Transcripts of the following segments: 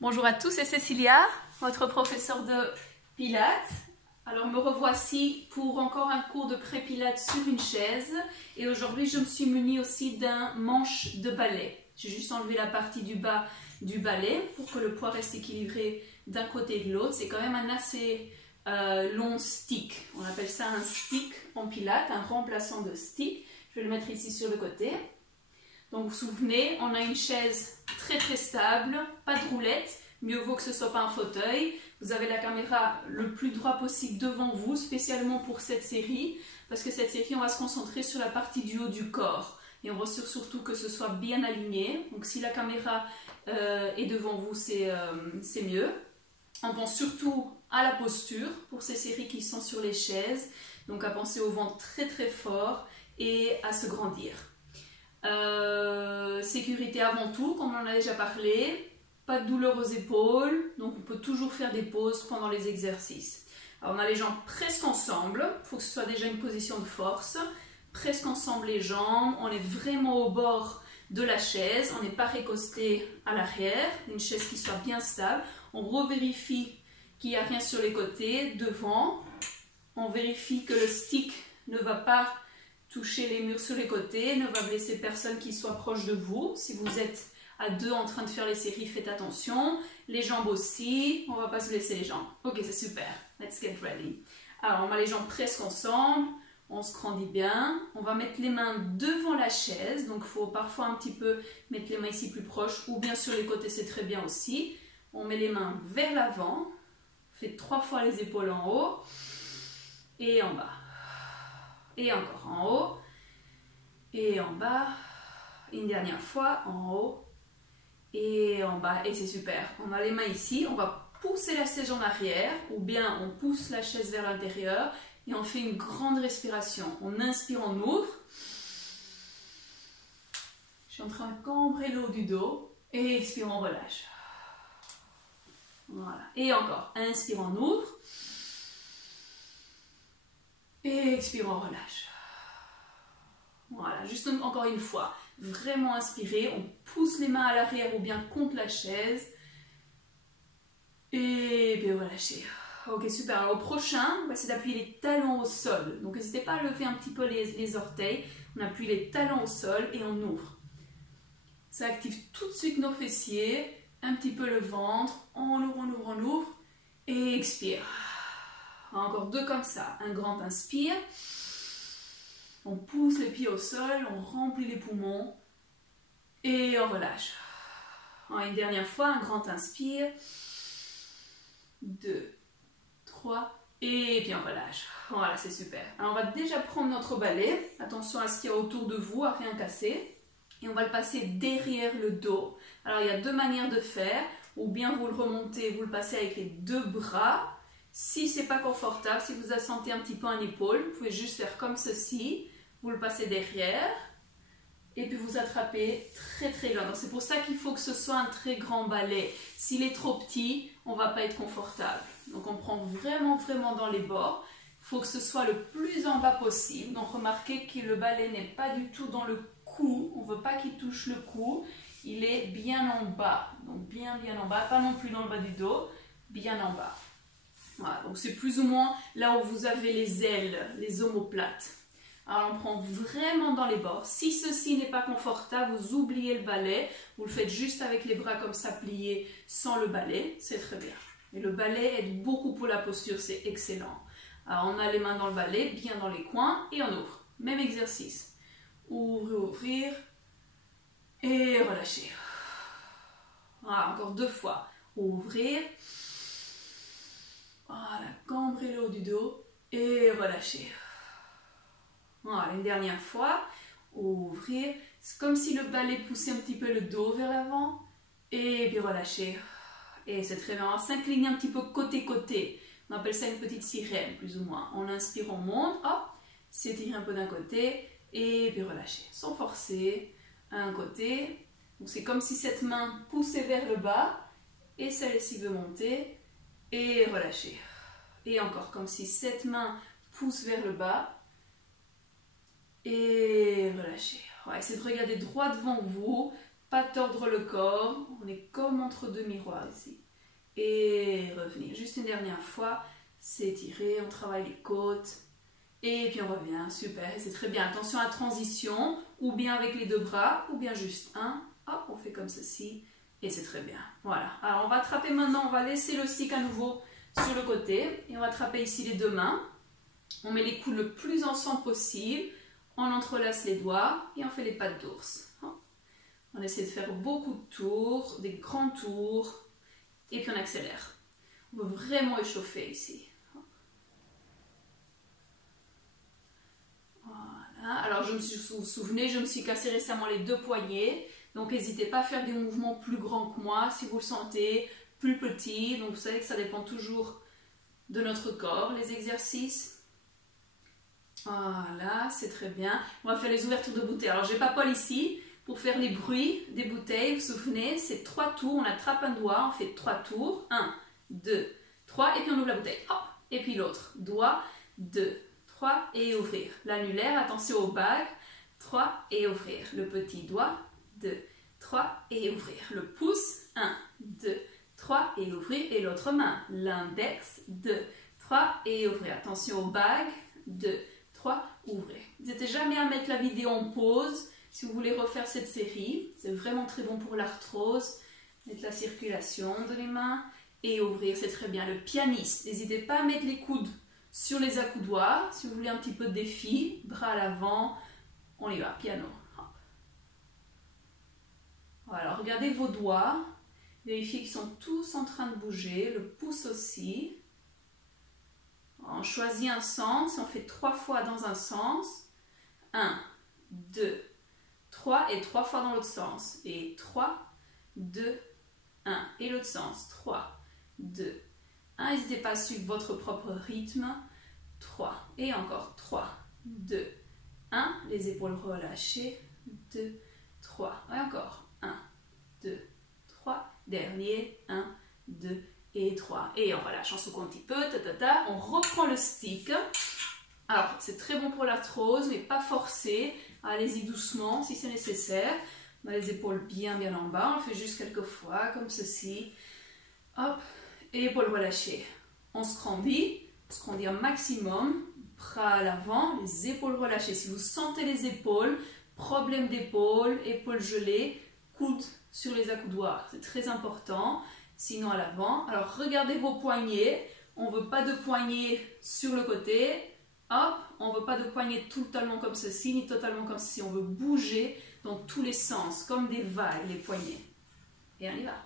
Bonjour à tous, c'est Cécilia, votre professeure de Pilates. Alors me revoici pour encore un cours de pré-Pilates sur une chaise. Et aujourd'hui je me suis munie aussi d'un manche de balai. J'ai juste enlevé la partie du bas du balai pour que le poids reste équilibré d'un côté et de l'autre. C'est quand même un assez long stick. On appelle ça un stick en Pilates, un remplaçant de stick. Je vais le mettre ici sur le côté. Donc vous vous souvenez, on a une chaise très stable, pas de roulette, mieux vaut que ce ne soit pas un fauteuil. Vous avez la caméra le plus droit possible devant vous, spécialement pour cette série, parce que cette série, on va se concentrer sur la partie du haut du corps. Et on veut surtout que ce soit bien aligné. Donc si la caméra est devant vous, c'est mieux. On pense surtout à la posture pour ces séries qui sont sur les chaises. Donc à penser au ventre très fort et à se grandir. Sécurité avant tout, comme on en a déjà parlé, pas de douleur aux épaules, donc on peut toujours faire des pauses pendant les exercices. Alors on a les jambes presque ensemble, il faut que ce soit déjà une position de force, presque ensemble les jambes, on est vraiment au bord de la chaise, on n'est pas récosté à l'arrière, une chaise qui soit bien stable, on revérifie qu'il n'y a rien sur les côtés, devant, on vérifie que le stick ne va pas toucher les murs sur les côtés, ne va blesser personne qui soit proche de vous. Si vous êtes à deux en train de faire les séries, faites attention. Les jambes aussi, on ne va pas se blesser les jambes. Ok, c'est super. Let's get ready. Alors, on met les jambes presque ensemble. On se grandit bien. On va mettre les mains devant la chaise. Donc, il faut parfois un petit peu mettre les mains ici plus proches. Ou bien sur les côtés, c'est très bien aussi. On met les mains vers l'avant. Faites 3 fois les épaules en haut. Et en bas. Et encore en haut, et en bas, une dernière fois, en haut, et en bas, et c'est super. On a les mains ici, on va pousser la chaise en arrière, ou bien on pousse la chaise vers l'intérieur, et on fait une grande respiration. On inspire, on ouvre. Je suis en train de cambrer le haut du dos, et expire, on relâche. Voilà, et encore, inspire, on ouvre. Et expire, on relâche. Voilà, juste encore une fois. Vraiment inspirer, on pousse les mains à l'arrière ou bien contre la chaise. Et puis relâcher. Ok, super. Alors au prochain, on va essayer d'appuyer les talons au sol. Donc n'hésitez pas à lever un petit peu les orteils. On appuie les talons au sol et on ouvre. Ça active tout de suite nos fessiers. Un petit peu le ventre. On ouvre. Et expire. Encore 2 comme ça. Un grand inspire. On pousse les pieds au sol, on remplit les poumons. Et on relâche. Une dernière fois, un grand inspire. 2, 3. Et puis on relâche. Voilà, c'est super. Alors on va déjà prendre notre balai. Attention à ce qu'il y a autour de vous, à rien casser. Et on va le passer derrière le dos. Alors il y a 2 manières de faire. Ou bien vous le remontez, vous le passez avec les 2 bras. Si ce n'est pas confortable, si vous sentez un petit peu en épaule, vous pouvez juste faire comme ceci. Vous le passez derrière et puis vous attrapez très loin. Donc c'est pour ça qu'il faut que ce soit un très grand balai. S'il est trop petit, on ne va pas être confortable. Donc on prend vraiment dans les bords. Il faut que ce soit le plus en bas possible. Donc remarquez que le balai n'est pas du tout dans le cou. On ne veut pas qu'il touche le cou. Il est bien en bas. Donc bien en bas. Pas non plus dans le bas du dos. Bien en bas. Voilà, donc c'est plus ou moins là où vous avez les ailes, les omoplates. Alors on prend vraiment dans les bords. Si ceci n'est pas confortable, vous oubliez le balai. Vous le faites juste avec les bras comme ça pliés, sans le balai. C'est très bien. Et le balai aide beaucoup pour la posture, c'est excellent. Alors on a les mains dans le balai, bien dans les coins, et on ouvre. Même exercice. Ouvrir, et relâcher. Voilà, encore 2 fois. Ouvrir. Voilà, cambrer le haut du dos et relâcher. Voilà, une dernière fois. Ouvrir. C'est comme si le balai poussait un petit peu le dos vers l'avant. Et puis relâcher. Et c'est très bien. On va s'incliner un petit peu côté-côté. On appelle ça une petite sirène, plus ou moins. On inspire, on monte. Hop, s'étire un peu d'un côté. Et puis relâcher. Sans forcer. Un côté. Donc c'est comme si cette main poussait vers le bas. Et celle-ci veut monter. Et relâcher. Et encore, comme si cette main pousse vers le bas. Et relâcher. Ouais, essayez de regarder droit devant vous. pas tordre le corps, on est comme entre deux miroirs ici. Et revenir, juste une dernière fois, s'étirer, on travaille les côtes. Et puis on revient, super, c'est très bien. Attention à la transition, ou bien avec les deux bras, ou bien juste un. Hop, on fait comme ceci, et c'est très bien. Voilà, alors on va attraper maintenant, on va laisser le stick à nouveau sur le côté, et on va attraper ici les deux mains. On met les coudes le plus ensemble possible, on entrelace les doigts, et on fait les pattes d'ours. On essaie de faire beaucoup de tours, des grands tours, et puis on accélère. On veut vraiment échauffer ici. Voilà. Alors vous vous souvenez, je me suis cassé récemment les deux poignets. Donc n'hésitez pas à faire des mouvements plus grands que moi si vous le sentez, plus petits. Donc vous savez que ça dépend toujours de notre corps, les exercices. Voilà, c'est très bien. On va faire les ouvertures de bouteilles. Alors j'ai pas Paul ici pour faire les bruits des bouteilles. Vous vous souvenez, c'est 3 tours. On attrape un doigt, on fait 3 tours. 1, 2, 3 et puis on ouvre la bouteille. Hop. Et puis l'autre. Doigt, 2, 3 et ouvrir. L'annulaire, attention au bague. 3 et ouvrir. Le petit doigt, 2, 3 et ouvrir. Le pouce, 1, 2, 3 et ouvrir. Et l'autre main. L'index, 2, 3 et ouvrir. Attention au bague, 2, 3, ouvrez. N'hésitez jamais à mettre la vidéo en pause si vous voulez refaire cette série. C'est vraiment très bon pour l'arthrose. Mettre la circulation de les mains et ouvrir, c'est très bien. Le pianiste, n'hésitez pas à mettre les coudes sur les accoudoirs. Si vous voulez un petit peu de défi, bras à l'avant, on y va, piano. Voilà, regardez vos doigts. Vérifiez qu'ils sont tous en train de bouger. Le pouce aussi. On choisit un sens, on fait 3 fois dans un sens. 1, 2, 3 et 3 fois dans l'autre sens. Et 3, 2, 1. Et l'autre sens. 3, 2, 1. N'hésitez pas à suivre votre propre rythme. 3. Et encore 3, 2, 1. Les épaules relâchées. 2, 3. Et encore 1, 2, 3. Dernier. 1, 2, et 3. Et on relâche, on souffle un petit peu, on reprend le stick. Alors, c'est très bon pour l'arthrose, mais pas forcé. Allez-y doucement si c'est nécessaire. On a les épaules bien en bas. On le fait juste quelques fois, comme ceci. Hop, et épaules relâchées. On scrandit un maximum. Bras à l'avant, les épaules relâchées. Si vous sentez les épaules, problème d'épaule, épaules gelées, coudes sur les accoudoirs. C'est très important. Sinon à l'avant. Alors regardez vos poignets. On ne veut pas de poignets sur le côté. Hop, on ne veut pas de poignets totalement comme ceci, ni totalement comme ceci. On veut bouger dans tous les sens, comme des vagues, les poignets. Et on y va.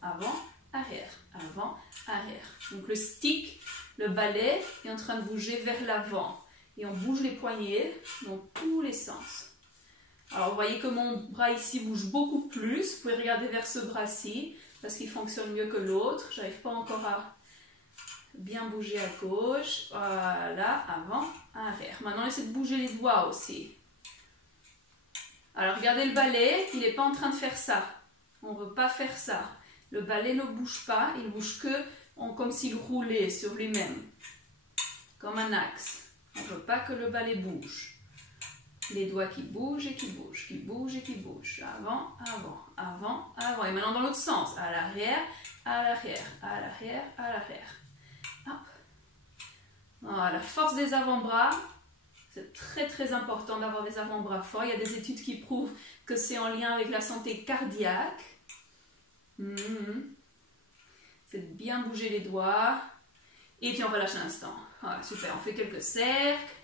Avant, arrière, avant, arrière. Donc le stick, le balai est en train de bouger vers l'avant. Et on bouge les poignets dans tous les sens. Alors vous voyez que mon bras ici bouge beaucoup plus. Vous pouvez regarder vers ce bras-ci, parce qu'il fonctionne mieux que l'autre. Je n'arrive pas encore à bien bouger à gauche. Voilà, avant, arrière. Maintenant, essayez de bouger les doigts aussi. Alors, regardez le balai, il n'est pas en train de faire ça. On ne veut pas faire ça. Le balai ne bouge pas, il bouge que comme s'il roulait sur lui-même. Comme un axe. On ne veut pas que le balai bouge. Les doigts qui bougent et qui bougent, qui bougent et qui bougent. Avant, avant, avant, avant. Et maintenant dans l'autre sens. À l'arrière, à l'arrière, à l'arrière, à l'arrière. Hop. Voilà, force des avant-bras. C'est très très important d'avoir des avant-bras forts. Il y a des études qui prouvent que c'est en lien avec la santé cardiaque. C'est de bien bouger les doigts. Et puis on relâche un instant. Voilà, super. On fait quelques cercles.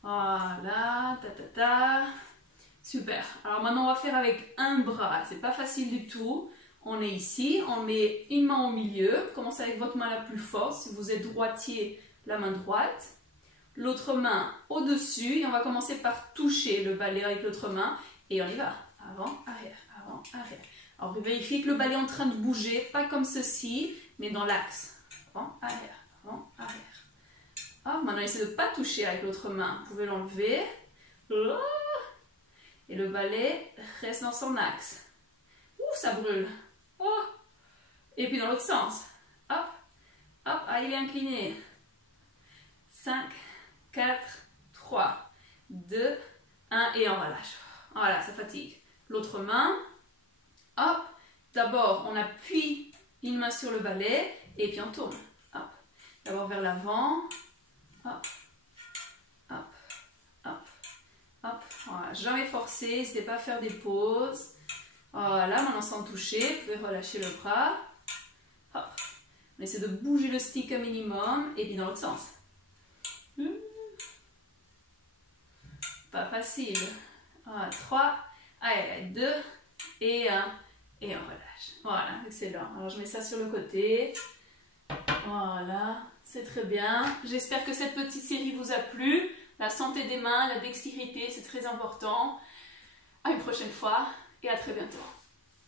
Voilà, super. Alors maintenant on va faire avec un bras. C'est pas facile du tout. On est ici, on met une main au milieu. Commencez avec votre main la plus forte. Si vous êtes droitier, la main droite. L'autre main au-dessus. Et on va commencer par toucher le balai avec l'autre main. Et on y va. Avant, arrière, avant, arrière. Alors vérifiez que le balai est en train de bouger. Pas comme ceci, mais dans l'axe. Avant, arrière, avant, arrière. Oh, maintenant, essayez de ne pas toucher avec l'autre main. Vous pouvez l'enlever. Et le balai reste dans son axe. Ouh, ça brûle. Oh. Et puis dans l'autre sens. Hop, hop, ah, il est incliné. 5, 4, 3, 2, 1 et on relâche. Voilà, ça fatigue. L'autre main, hop. D'abord, on appuie une main sur le balai et puis on tourne. Hop. D'abord vers l'avant. Hop. Hop. Hop. Hop. Voilà. Jamais forcer, n'hésitez pas à faire des pauses. Voilà, maintenant sans toucher, vous pouvez relâcher le bras. Hop. On essaie de bouger le stick un minimum et puis dans l'autre sens. Pas facile. Voilà, 3, allez, 2 et 1 et on relâche. Voilà, excellent. Alors je mets ça sur le côté. Voilà, c'est très bien. J'espère que cette petite série vous a plu. La santé des mains, la dextérité, c'est très important. À une prochaine fois et à très bientôt.